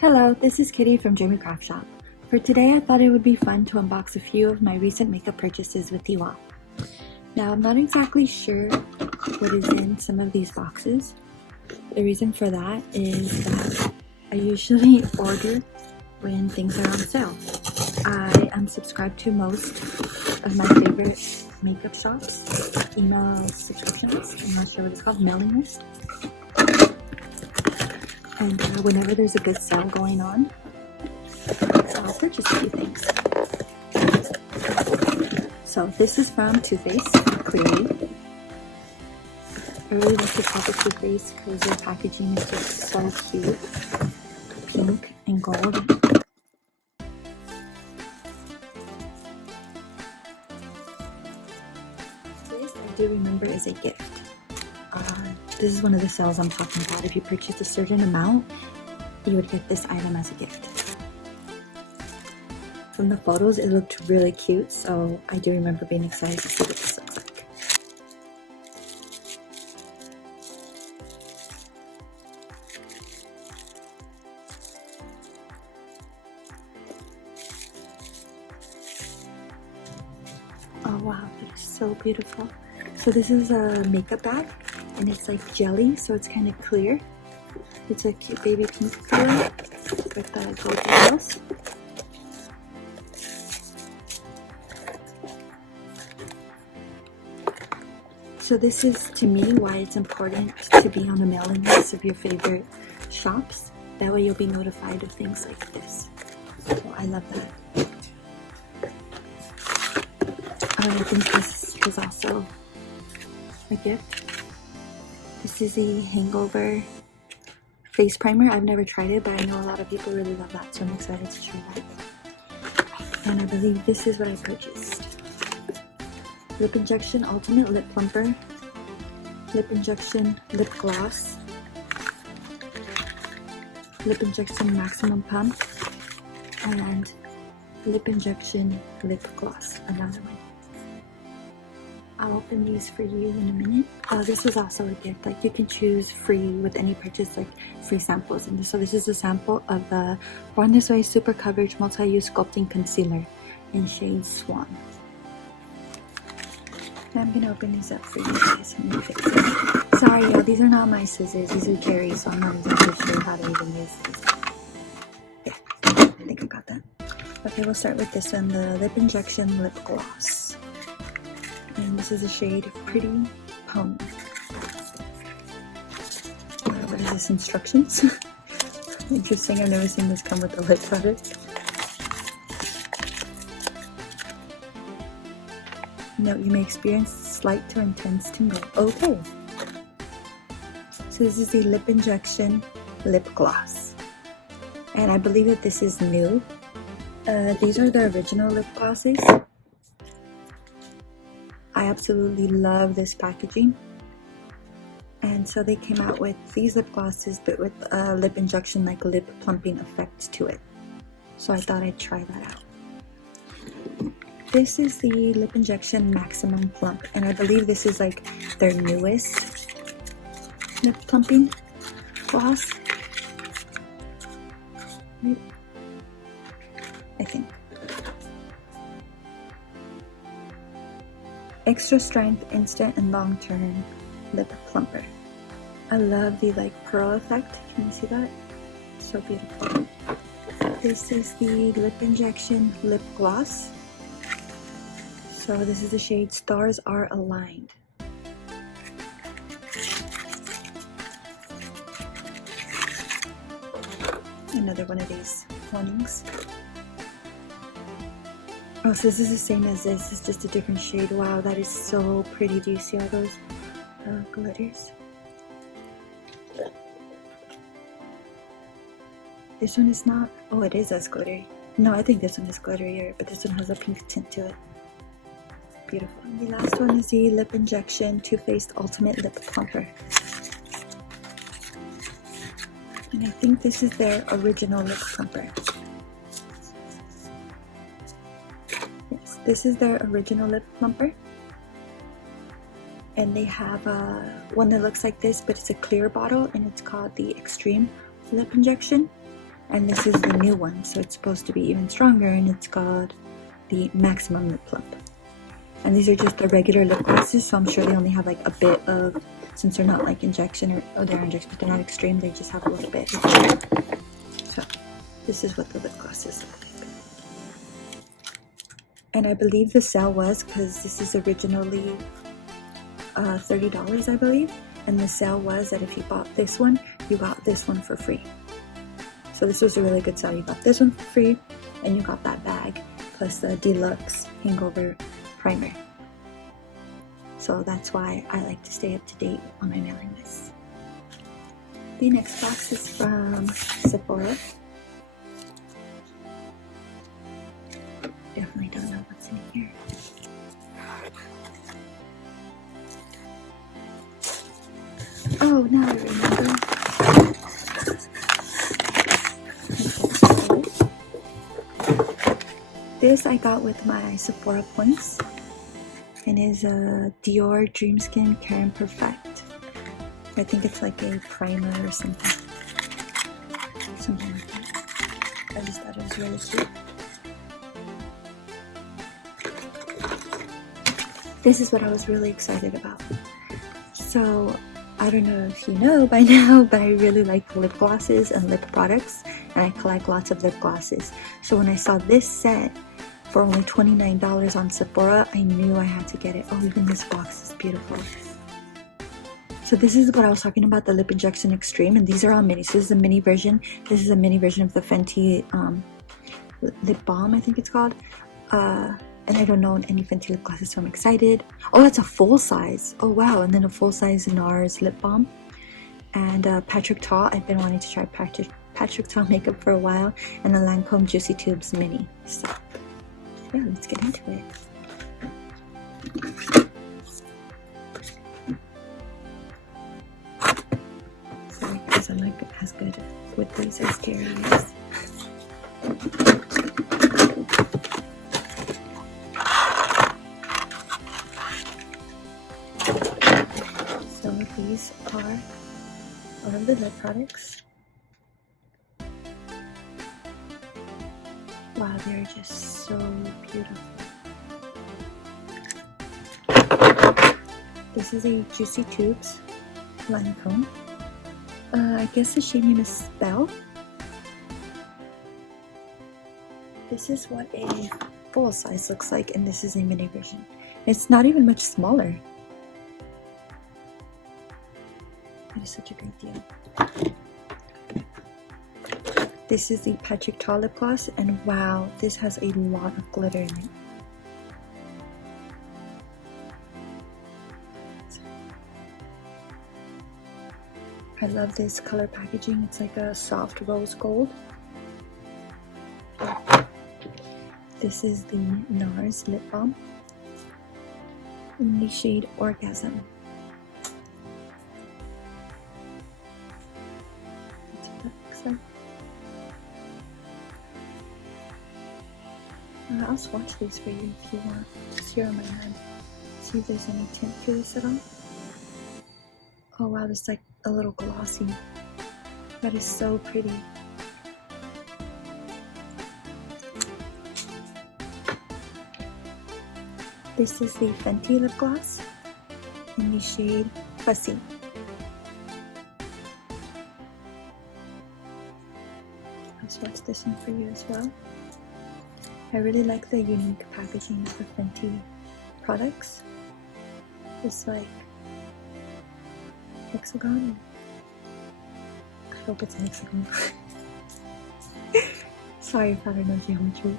Hello, this is Kitty from Dreamy Craft Shop. For today, I thought it would be fun to unbox a few of my recent makeup purchases with you all. Now, I'm not exactly sure what is in some of these boxes. The reason for that is that I usually order when things are on sale. I am subscribed to most of my favorite makeup shops, email subscriptions, I'm not sure what it's called, mailing list. And whenever there's a good sale going on, I'll purchase a few things. So this is from Too Faced, clearly. I really like the top of Too Faced because their packaging is just so cute. Pink and gold. This I do remember is a gift. This is one of the sales I'm talking about. If you purchase a certain amount, you would get this item as a gift. From the photos, it looked really cute, so I do remember being excited to see what this looks like. Oh wow, that is so beautiful. So this is a makeup bag, and it's like jelly, so it's kind of clear. It's a cute baby pink color with the gold details. So this is, to me, why it's important to be on a mailing list of your favorite shops. That way you'll be notified of things like this. So I love that. I think this is also a gift. This is a Hangover face primer. I've never tried it, but I know a lot of people really love that, so I'm excited to try that. And I believe this is what I purchased. Lip Injection Ultimate Lip Plumper, Lip Injection Lip Gloss, Lip Injection Maximum Pump, and Lip Injection Lip Gloss, another one. I'll open these for you in a minute. This is also a gift. Like, you can choose free with any purchase, like free samples. And so this is a sample of the Born This Way Super Coverage Multi-Use Sculpting Concealer in shade Swan. Now I'm gonna open these up for you guys. Sorry, y'all, these are not my scissors. These are Jerry's, so I'm not exactly sure how to even use these. Yeah, I think I got that. Okay, we'll start with this one, the Lip Injection Lip Gloss. And this is a shade Pretty Pony. What is this, instructions? Interesting, I've never seen this come with a lip product. Note, you may experience slight to intense tingle. Okay. So this is the Lip Injection Lip Gloss. And I believe that this is new. These are the original lip glosses. I absolutely love this packaging. And so they came out with these lip glosses, but with a lip injection, like lip plumping effect to it. So I thought I'd try that out. This is the Lip Injection Maximum Plump, and I believe this is like their newest lip plumping gloss. Maybe. I think. Extra strength, instant and long-term lip plumper. I love the like pearl effect. Can you see that? So beautiful. This is the Lip Injection Lip Gloss. So this is the shade Stars Are Aligned. Another one of these warnings. Oh, so this is the same as this. It's just a different shade. Wow, that is so pretty. Do you see all those glitters? This one is not. Oh, it is as glittery. No, I think this one is glitterier, but this one has a pink tint to it. Beautiful. And the last one is the Lip Injection Too Faced Ultimate Lip Plumper. And I think this is their original lip plumper. Yes, this is their original lip plumper. And they have one that looks like this, but it's a clear bottle, and it's called the Extreme Lip Injection. And this is the new one, so it's supposed to be even stronger, and it's called the Maximum Lip Plump. And these are just the regular lip glosses, so I'm sure they only have like a bit of, since they're not like injection or they're injection, but they're not extreme, they just have a little bit. So this is what the lip glosses look like. And I believe the sale was, because this is originally $30, I believe, and the sale was that if you bought this one, you got this one for free. So this was a really good sale. You got this one for free, and you got that bag, plus the deluxe Hangover primer. So that's why I like to stay up to date on my mailing list. The next box is from Sephora. Definitely don't know what's in here. Oh, now I remember. This I got with my Sephora points, and is a Dior Dream Skin Care and Perfect. I think it's like a primer or something like that. I just thought it was really cute. This is what I was really excited about. So I don't know if you know by now, but I really like lip glosses and lip products, and I collect lots of lip glosses. So when I saw this set for only $29 on Sephora, I knew I had to get it. Oh, even this box is beautiful. So this is what I was talking about, the Lip Injection Extreme, and these are all minis. So this is a mini version. This is a mini version of the Fenty Lip Balm, I think it's called. And I don't know any Fenty lip glosses, so I'm excited. Oh, it's a full size. Oh, wow. And then a full size Nars Lip Balm. And Patrick Ta. I've been wanting to try Patrick Ta makeup for a while. And the Lancome Juicy Tubes Mini. So, yeah, let's get into it. Sorry guys, I'm not as good with these as Jerry is. So these are all of the lip products. Wow, they're just so beautiful. This is a Juicy Tubes Lancome. I guess the shade name is Spell. This is what a full size looks like, and this is a mini version. It's not even much smaller. That is such a great deal. This is the Patrick Ta lip gloss, and wow, this has a lot of glitter in it. I love this color packaging. It's like a soft rose gold. This is the Nars Lip Balm in the shade Orgasm. That's what that looks like. I'll swatch these for you if you want. Just here on my hand. See if there's any tint to this at all. Oh wow, this is like a little glossy. That is so pretty. This is the Fenty lip gloss in the shade Fussy. I'll swatch this one for you as well. I really like the unique packaging of the Fenty products. It's like hexagon. I hope it's an hexagon. Sorry if I don't know geometry.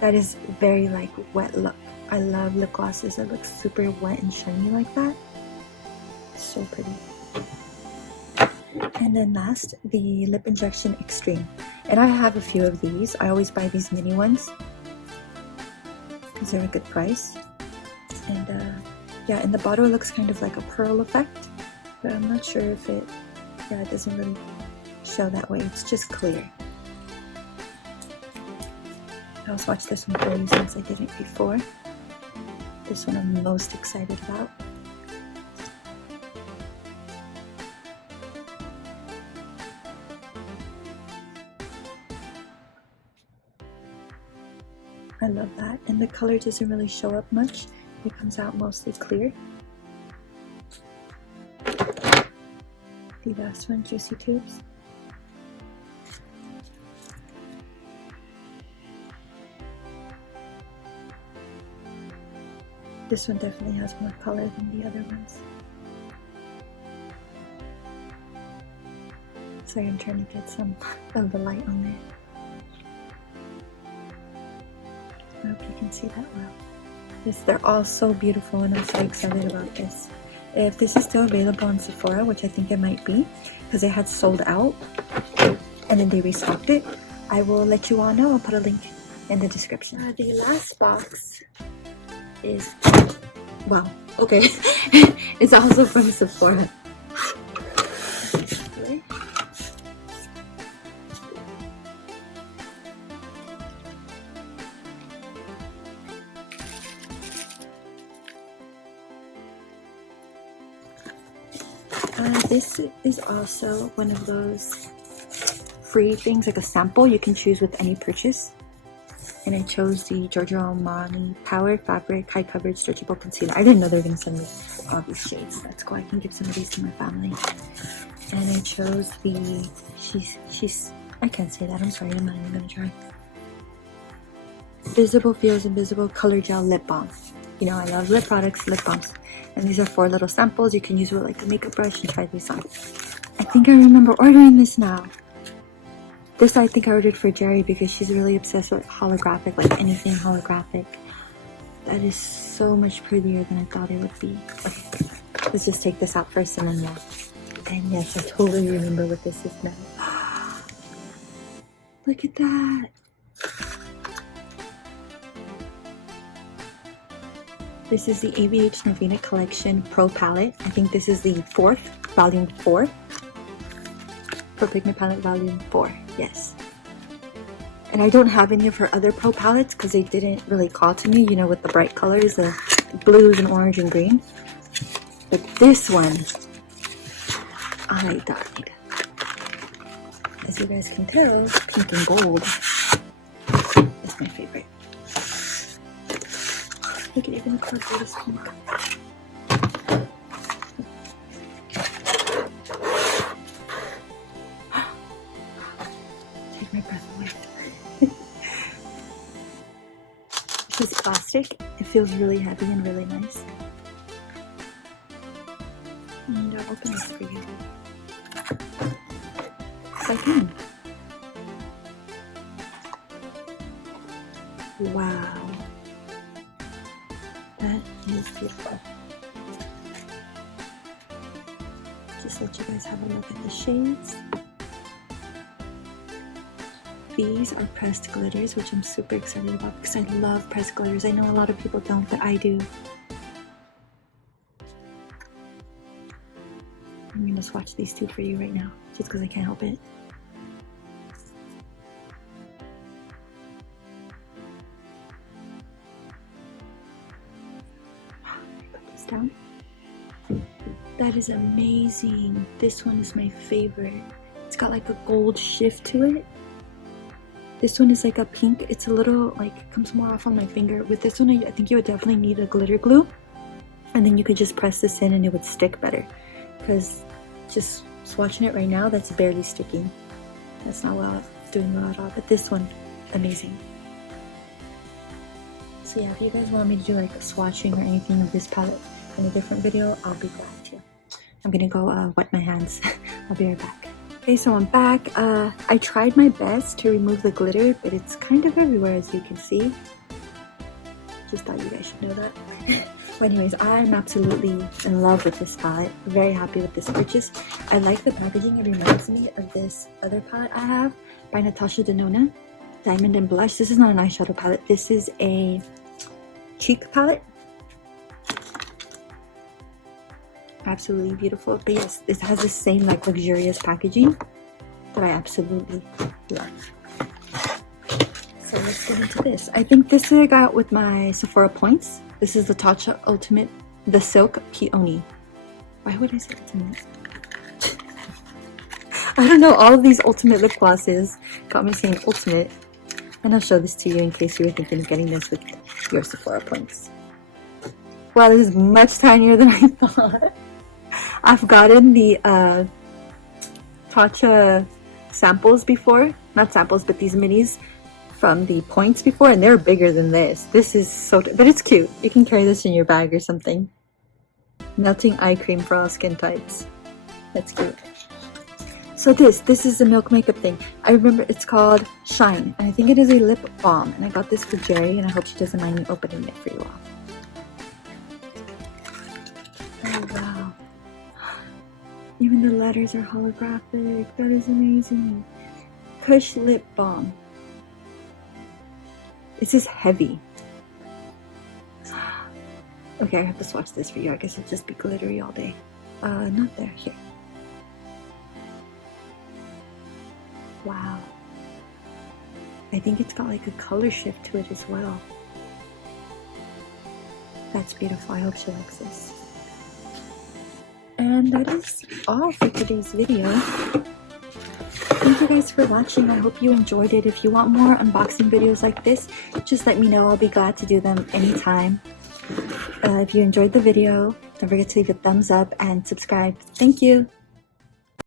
That is very like wet look. I love lip glosses that look super wet and shiny like that. So pretty. And then last, the Lip Injection Extreme. And I have a few of these. I always buy these mini ones because they're a good price. And yeah, in the bottle it looks kind of like a pearl effect, but I'm not sure if it, yeah, it doesn't really show that way. It's just clear. I'll swatch this one for you since I didn't before. This one I'm most excited about. I love that. And the color doesn't really show up much. It comes out mostly clear. The last one, Juicy Tubes. This one definitely has more color than the other ones. Sorry, I'm trying to get some of the light on there. I hope you can see that well. They're all so beautiful, and I'm so excited about this. If this is still available on Sephora, which I think it might be, because it had sold out, and then they restocked it, I will let you all know. I'll put a link in the description. The last box is, well, okay, it's also from Sephora. This is also one of those free things, like a sample you can choose with any purchase. And I chose the Giorgio Armani Power Fabric High Coverage Stretchable Concealer. I didn't know they were going to send me all these shades. That's cool. I can give some of these to my family. And I chose the, I can't say that. I'm sorry. I'm not even going to try. Visible Feels Invisible Color Gel Lip Balm. You know, I love lip products, lip balms. And these are 4 little samples. You can use it with like a makeup brush and try these on. I think I remember ordering this now. This I think I ordered for Jerry because she's really obsessed with holographic, like anything holographic. That is so much prettier than I thought it would be. Okay, let's just take this out first and then we'll. And yes, I totally remember what this is now. Look at that. This is the ABH Nirvana Collection Pro Palette. I think this is the 4th, volume 4. Pro Pigment Palette volume 4, yes. And I don't have any of her other Pro palettes because they didn't really call to me, you know, with the bright colors, the blues and orange and green. But this one, I died. As you guys can tell, pink and gold is my favorite. Look at even the cardboard is pink. Take my breath away. This is plastic. It feels really heavy and really nice. And I'll open this for you. So I can. Wow. That is beautiful. Just let you guys have a look at the shades. These are pressed glitters, which I'm super excited about because I love pressed glitters. I know a lot of people don't, but I do. I'm gonna swatch these two for you right now, just because I can't help it. Down. That is amazing. This one is my favorite. It's got like a gold shift to it. This one is like a pink. It's a little like, it comes more off on my finger. With this one, I think you would definitely need a glitter glue, and then you could just press this in and it would stick better, because just swatching it right now, that's barely sticking. That's not doing well at all. But this one, amazing. So yeah, if you guys want me to do like a swatching or anything of this palette in a different video, I'll be glad to. I'm gonna go wet my hands. I'll be right back. Okay, so I'm back. I tried my best to remove the glitter, but it's kind of everywhere, as you can see. Just thought you guys should know that. But anyways, I'm absolutely in love with this palette. Very happy with this purchase. I like the packaging. It reminds me of this other palette I have by Natasha Denona, Diamond and Blush. This is not an eyeshadow palette. This is a cheek palette. Absolutely beautiful. But yes, this has the same like luxurious packaging that I absolutely love. So let's get into this. I think this I got with my Sephora points. This is the Tatcha Ultimate, the Silk Peony. Why would I say Ultimate? I don't know, all of these Ultimate lip glosses got me saying Ultimate. And I'll show this to you in case you were thinking of getting this with your Sephora points. Wow, this is much tinier than I thought. I've gotten the Tatcha samples before. Not samples, but these minis from the points before, and they're bigger than this. This is so, but it's cute. You can carry this in your bag or something. Melting eye cream for all skin types. That's cute. So this is the Milk makeup thing. I remember it's called Shine, and I think it is a lip balm. And I got this for Jerry, and I hope she doesn't mind me opening it for you all. Oh wow. Even the letters are holographic. That is amazing. Kush Lip Balm. This is heavy. Okay, I have to swatch this for you. I guess it'll just be glittery all day. Not there. Here. Wow. I think it's got like a color shift to it as well. That's beautiful. I hope she likes this. And that is all for today's video. Thank you guys for watching. I hope you enjoyed it. If you want more unboxing videos like this, just let me know. I'll be glad to do them anytime. If you enjoyed the video, don't forget to leave a thumbs up and subscribe. Thank you.